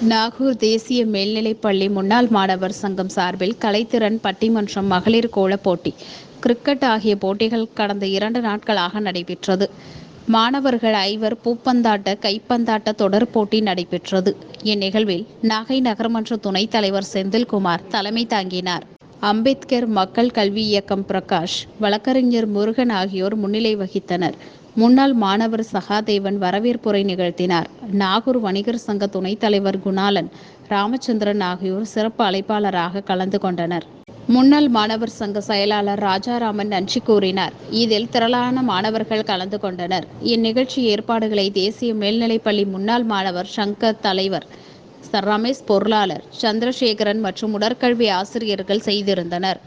நாகூர் தேசிய மேல்நிலைப்பள்ளி முன்னாள் மாணவர் சங்கம் சார்பில் கலைத்திறன் பட்டிமன்றம், மகளிர் கோல போட்டி, கிரிக்கெட் ஆகிய போட்டிகள் கடந்த 2 நாட்களாக நடைபெற்றது. மாணவர்கள் 5 பூப்பந்தாட்ட, கைப்பந்தாட்ட தொடர் போட்டி நடைபெற்றது. இந்நிகழ்வில் நாகை நகர்மன்ற துணைத் தலைவர் செந்தில்குமார் தலைமை தாங்கினார். அம்பேத்கர் மக்கள் கல்வி இயக்கம் பிரகாஷ், வழக்கறிஞர் முருகன் ஆகியோர் முன்னிலை வகித்தனர். முன்னாள் மாணவர் சகாதேவன் வரவேற்புரை நிகழ்த்தினார். நாகூர் வணிகர் சங்க துணைத் தலைவர் குணாளன், ராமச்சந்திரன் ஆகியோர் சிறப்பு அழைப்பாளராக கலந்து கொண்டனர். முன்னாள் மாணவர் சங்க செயலாளர் ராஜாராமன் நன்றி கூறினார். இதில் திரளான மாணவர்கள் கலந்து கொண்டனர். இந்நிகழ்ச்சி ஏற்பாடுகளை தேசிய மேல்நிலைப்பள்ளி முன்னாள் மாணவர் சங்க தலைவர் ரமேஷ், பொருளாளர் சந்திரசேகரன் மற்றும் உடற்கல்வி ஆசிரியர்கள் செய்திருந்தனர்.